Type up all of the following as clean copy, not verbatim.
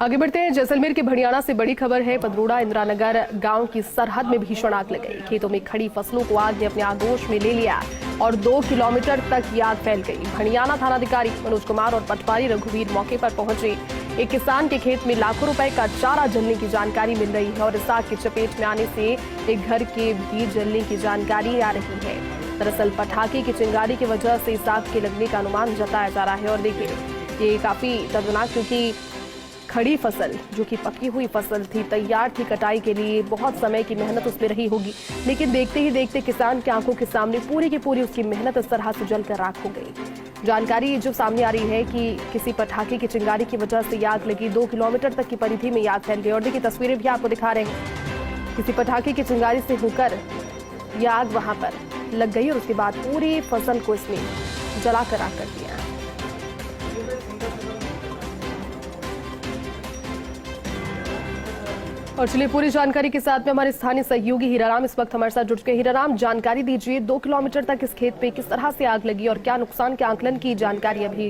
आगे बढ़ते हैं। जैसलमेर के भड़ियाना से बड़ी खबर है। पदरोड़ा इंदिरानगर गांव की सरहद में भीषण आग लग गई। खेतों में खड़ी फसलों को आग ने अपने आगोश में ले लिया और 2 किलोमीटर तक ये आग फैल गई। भड़ियाना थानाधिकारी मनोज कुमार और पटवारी रघुवीर मौके पर पहुंचे। एक किसान के खेत में लाखों रुपए का चारा जलने की जानकारी मिल रही है और इस आग की चपेट में आने से एक घर के भी जलने की जानकारी आ रही है। दरअसल पटाखे की चिंगारी की वजह से इस आग के लगने का अनुमान जताया जा रहा है। और देखिए ये काफी दर्दनाक, क्योंकि खड़ी फसल जो कि पकी हुई फसल थी, तैयार थी कटाई के लिए, बहुत समय की मेहनत उसमें रही होगी, लेकिन देखते ही देखते किसान की आंखों के सामने पूरी की पूरी उसकी मेहनत इस तरह से जलकर राख हो गई। जानकारी जो सामने आ रही है कि किसी पटाखे की चिंगारी की वजह से आग लगी। 2 किलोमीटर तक की परिधि में आग फैल गई। और देखिए तस्वीरें भी आपको दिखा रहे हैं। किसी पटाखे की चिंगारी से होकर यह आग वहां पर लग गई और उसके बाद पूरी फसल को इसने जलाकर राख कर दिया। और चलिए पूरी जानकारी के साथ में हमारे स्थानीय सहयोगी हीराराम इस वक्त हमारे साथ जुड़ चुके हैं। हीराराम, जानकारी दीजिए, 2 किलोमीटर तक इस खेत पे किस तरह से आग लगी और क्या नुकसान के आंकलन की जानकारी अभी?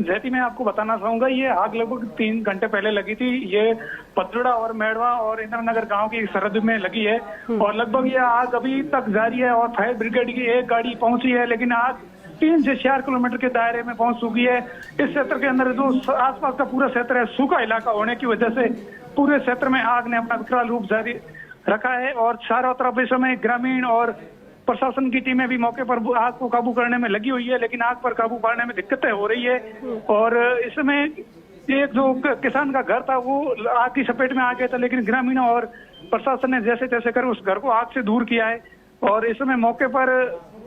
जैती मैं आपको बताना चाहूंगा, ये आग लगभग 3 घंटे पहले लगी थी। ये पदरोड़ा और मेड़वा और इंदिरानगर गांव की सरहद में लगी है और लगभग ये आग अभी तक जारी है और फायर ब्रिगेड की एक गाड़ी पहुंची है, लेकिन आग 3 से 4 किलोमीटर के दायरे में पहुंच चुकी है। इस क्षेत्र के अंदर जो आसपास का पूरा क्षेत्र है, सूखा इलाका होने की वजह से पूरे क्षेत्र में आग ने अपना विकराल रूप जारी रखा है और चारों तरफ इस समय ग्रामीण और प्रशासन की टीमें भी मौके पर आग को काबू करने में लगी हुई है, लेकिन आग पर काबू पाने में दिक्कतें हो रही है। और इस समय एक जो किसान का घर था वो आग की चपेट में आ गया था, लेकिन ग्रामीणों और प्रशासन ने जैसे तैसे कर उस घर को आग से दूर किया है। और इस समय मौके पर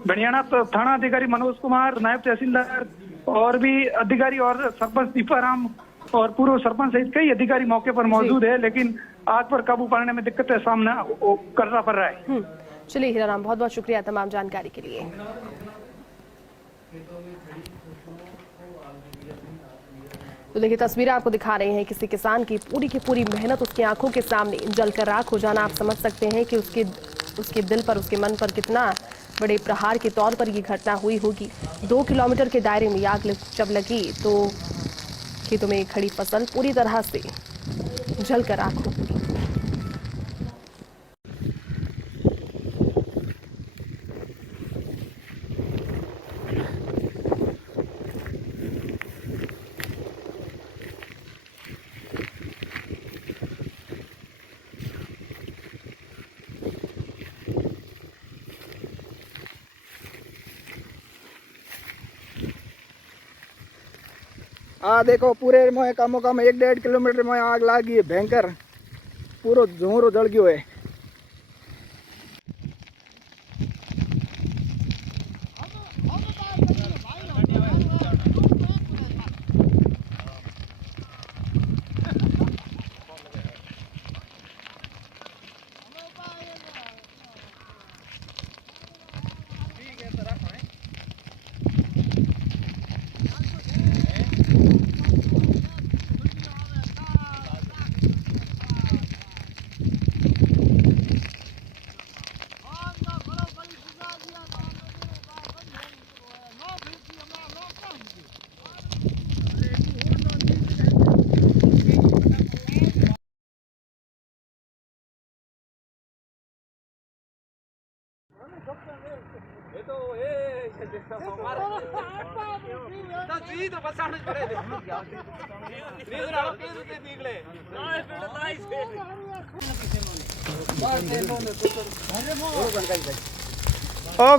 भड़ियाना थाना अधिकारी मनोज कुमार, नायब तहसीलदार और भी अधिकारी और सरपंच दीपाराम और पूर्व सरपंच सहित कई अधिकारी मौके पर मौजूद है, लेकिन आग पर काबू पाने में दिक्कतें सामना करना पड़ रहा है। चलिए हीराराम, बहुत बहुत शुक्रिया तमाम जानकारी के लिए। तो देखिए तस्वीरें आपको दिखा रहे हैं किसी किसान की पूरी मेहनत उसकी आंखों के सामने जलकर राख हो जाना। आप समझ सकते हैं कि उसके दिल पर, उसके मन पर कितना बड़े प्रहार के तौर पर ये घटना हुई होगी। 2 किलोमीटर के दायरे में आग जब लगी तो खेतों में खड़ी फसल पूरी तरह से जलकर राख हो गई। देखो पूरे मोए कामों काम 1-1.5 किलोमीटर में आग लगी है, भयंकर पूरा जोरो जल गयो है।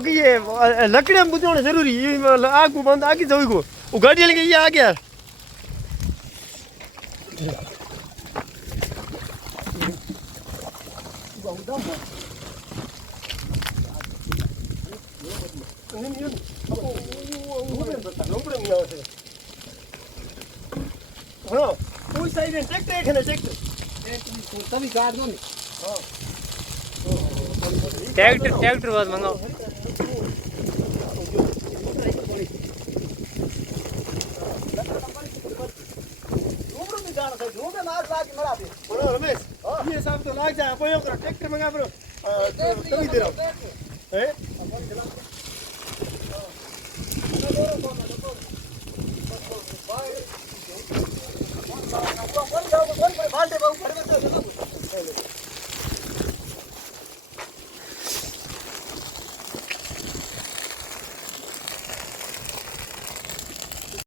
ये लकड़ियां बुझाना जरूरी, आग को बंद आगे जाओ को वो गाड़ी लेके ये आ गया। हाँ कोई साइड में ट्रैक्टर है ना, ट्रैक्टर तभी काट दो नहीं। हाँ ट्रैक्टर बस मंगाओ। रमेश ये सब तो लाग जाए, ट्रैक्टर मंगा तभी दे रहा हूँ।